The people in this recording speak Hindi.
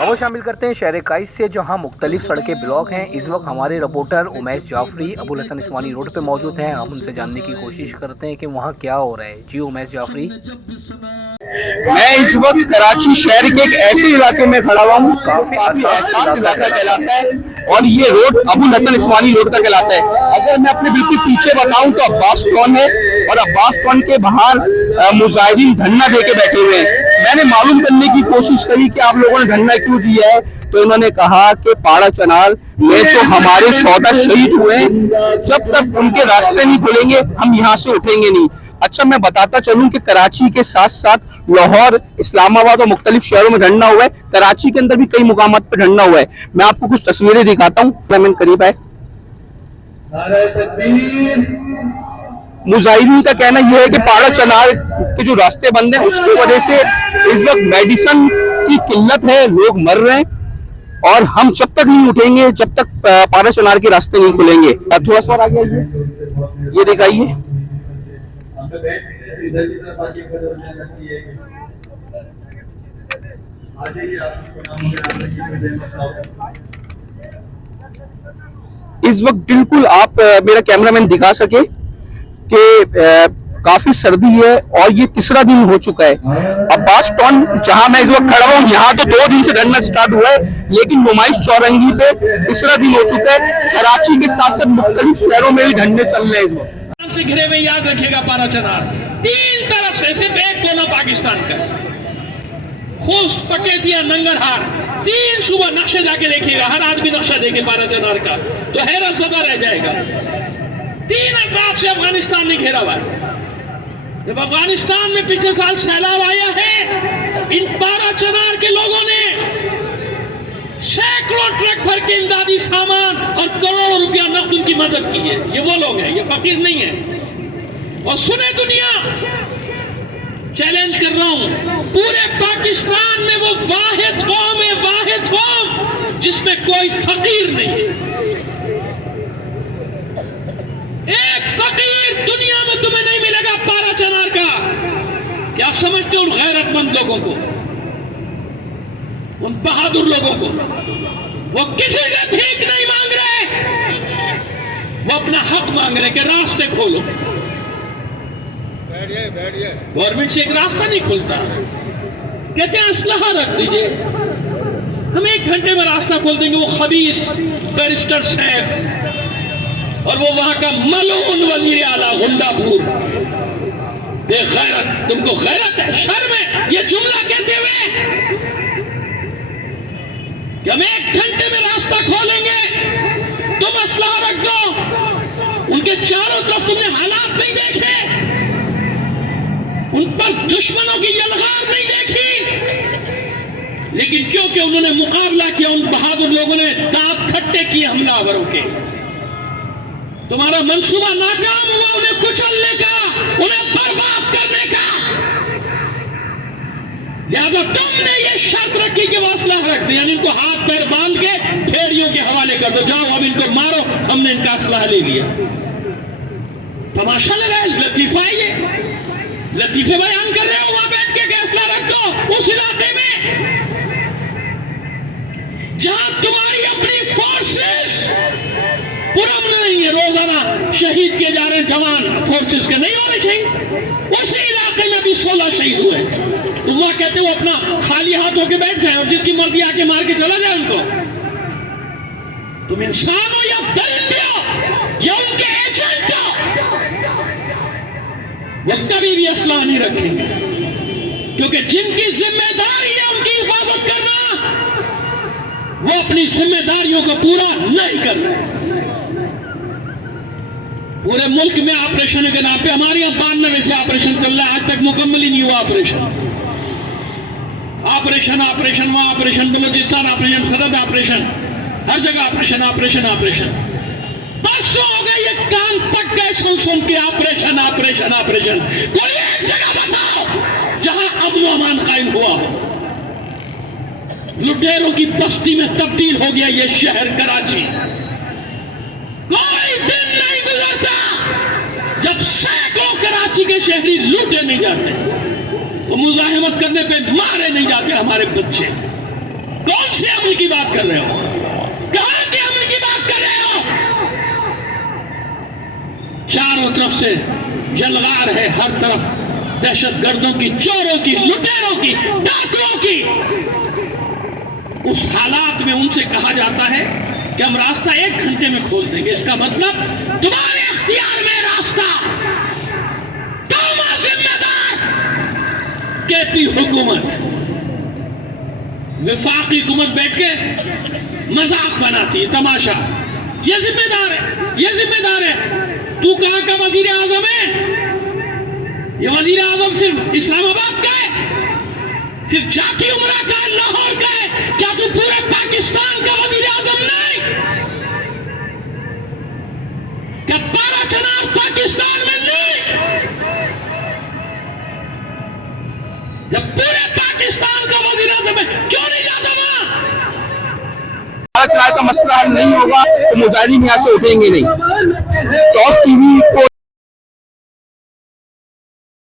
खबर शामिल करते हैं शहर काइस से, जहां मुख्तलिफ सड़कें ब्लॉक हैं। इस वक्त हमारे रिपोर्टर उमैश जाफरी अबुल हसन इस्मानी रोड पे मौजूद हैं। हम उनसे जानने की कोशिश करते हैं कि वहां क्या हो रहा है। जी उमैश जाफरी। मैं इस वक्त कराची शहर के एक ऐसे इलाके में खड़ा हुआ हूँ, काफी एहसास इलाका कहलाता है और ये रोड अबुल हसन इस्मानी रोड का कहलाता है। अगर मैं अपने बिल्कुल पीछे बताऊं तो अब्बास कौन है और अब्बास कौन के बाहर मुजाहिदीन धरना दे के बैठे हुए हैं। मैंने मालूम करने की कोशिश करी कि आप लोगों ने धरना क्यों दिया है, तो इन्होंने कहा कि पाड़ा चनार में जो हमारे 14 शहीद हुए हैं, जब तक उनके रास्ते नहीं खुलेंगे हम यहाँ से उठेंगे नहीं। अच्छा, मैं बताता चलूं कि कराची के साथ साथ लाहौर, इस्लामाबाद और मुख्तलिफ शहरों में धरना हुआ है। कराची के अंदर भी कई मुकामात पर धरना हुआ है। मैं आपको कुछ तस्वीरें दिखाता हूँ। मैं करीब आए। मुजाहिदीन का कहना यह है कि पाड़ा चनार के जो रास्ते बंद हैं उसकी वजह से इस वक्त मेडिसिन की किल्लत है, लोग मर रहे हैं और हम जब तक नहीं उठेंगे, जब तक पाड़ा चनार के रास्ते नहीं खुलेंगे। थोड़ा सा और आगे आइए, ये दिखाइए। इस वक्त बिल्कुल आप मेरा कैमरामैन दिखा सके कि काफी सर्दी है और ये तीसरा दिन हो चुका है। अब्बास टॉन जहां मैं इस वक्त खड़ा हूं, यहाँ तो 2 दिन से धरना स्टार्ट हुआ है, लेकिन नुमाइश चौरंगी पे तीसरा दिन हो चुका है। कराची के साथ साथ मुख्तलिफ शहरों में भी धरने चल रहे हैं इस वक्त। से घिरे हुए, याद रखिएगा पारा चनार 3 तरफ से, सिर्फ एक कोना पाकिस्तान का, खुश पटेतिया नंगरहार 3 सूबा। नक्शे जाके देखिएगा, हर आदमी नक्शा देखे पारा चनार का तो हैरत सदा रह जाएगा। 3 अतराफ से अफगानिस्तान ने घेरा हुआ है। जब अफगानिस्तान में पिछले साल सैलाब आया है, इन पारा चनार के लोगों ने सैकड़ों ट्रक भर के इमदादी सामान और करोड़ों रुपया नकद उनकी मदद की है। ये वो लोग हैं, ये फकीर नहीं है। और सुने दुनिया, चैलेंज कर रहा हूं, पूरे पाकिस्तान में वो वाहिद कौम है, वाहिद कौम जिसमें कोई फकीर नहीं है। एक फकीर दुनिया में तुम्हें नहीं मिलेगा पारा चनार का। क्या समझते हो उन गैरतमंद लोगों को, उन बहादुर लोगों को? वो किसी से भीख नहीं मांग रहे, वो अपना हक मांग रहे कि रास्ते खोलो। गवर्नमेंट से एक रास्ता नहीं खुलता, कहते हैं असलहा रख दीजिए, हम 1 घंटे में रास्ता खोल देंगे। वो खबीस बैरिस्टर सैफ और वो वहां का मलून वजीर आला गुंडापुर बेगैरत, तुमको गैरत है, शर्म है ये जुमला कहते हुए कि हम 1 घंटे में रास्ता खोलेंगे, तुम असलहा रख दो। उनके चारों तरफ तुमने हालात नहीं देखे, उन पर दुश्मनों की यलगार नहीं देखी, लेकिन क्योंकि उन्होंने मुकाबला किया, उन बहादुर लोगों ने दांत खट्टे किए हमलावरों के। तुम्हारा मंसूबा नाकाम हुआ उन्हें कुचलने का, उन्हें बर्बाद करने का। लिहाजा तुमने ये शर्त रखी कि वो असलहा रख दे, यानी इनको हाथ पैर बांध के भेड़ियों के हवाले कर दो, जाओ अब इनको मारो, हमने इनका असलहा ले लिया। तमाशा लगा, लतीफा है ये, लतीफे बयान कर रहे हो वहां बैठ के असलहा रख दो उस इलाके में जहां तुम्हारी अपनी फोर्सेस पुरअमन नहीं है। रोजाना शहीद किए जा रहे हैं जवान, फोर्सेस के नहीं होने चाहिए। उसी इलाके में भी 16 शहीद हुए। तुम वहां कहते हो अपना खाली हाथ होके बैठ जाए और जिसकी मर्जी आके मार के चला जाए उनको। तुम इंसान हो या दरिंदे हो या उनके एजेंट हो, वो कभी भी असलहा नहीं रखेंगे, क्योंकि जिनकी जिम्मेदारी है उनकी हिफाजत करना, वो अपनी जिम्मेदारियों को पूरा नहीं कर रहे। पूरे मुल्क में ऑपरेशन के नाम पे हमारे यहाँ 92 से ऑपरेशन चल रहा है, आज तक मुकम्मल ही नहीं हुआ ऑपरेशन। ऑपरेशन ऑपरेशन, वहां ऑपरेशन, बलूचिस्तान ऑपरेशन, सरहद ऑपरेशन, हर जगह ऑपरेशन ऑपरेशन ऑपरेशन। बरसों हो गए ये कान तक गए सुन के ऑपरेशन ऑपरेशन ऑपरेशन। कोई एक जगह बताओ जहां अमन व अमान कायम हुआ हो। लुटेरों की बस्ती में तब्दील हो गया ये शहर कराची। कोई दिन नहीं गुजरता जब सैकड़ों कराची के शहरी लूटे नहीं जाते, वो मुजाहिमत करने पे मारे नहीं जाते हमारे बच्चे। कौन से अमन की बात कर रहे हो? कहां के अमन की बात कर रहे हो? चारों तरफ से जलगार है, हर तरफ दहशतगर्दों की, चोरों की, लुटेरों की, डाकुओं की। उस हालात में उनसे कहा जाता है कि हम रास्ता 1 घंटे में खोल देंगे। इसका मतलब तुम्हारे इख्तियार में रास्ता। कौन जिम्मेदार? केपी हुकूमत, विफाकी हुकूमत बैठ के मजाक बनाती है, तमाशा। ये जिम्मेदार है, ये जिम्मेदार है। तू कहां का वजीर आजम है? ये वजीर आजम सिर्फ इस्लामाबाद का है, सिर्फ जाती उमरा का, लाहौर का है? क्या तू पूरे पाकिस्तान का वजीर आजम नहीं? क्या पारा चनार पाकिस्तान में नहीं? जब पूरे पाकिस्तान का वजीर आजम है, क्यों नहीं जाता वहां? चलाए का मसला हल नहीं होगा तो मुजाहिदीन यहाँ से उठेंगे नहीं। 100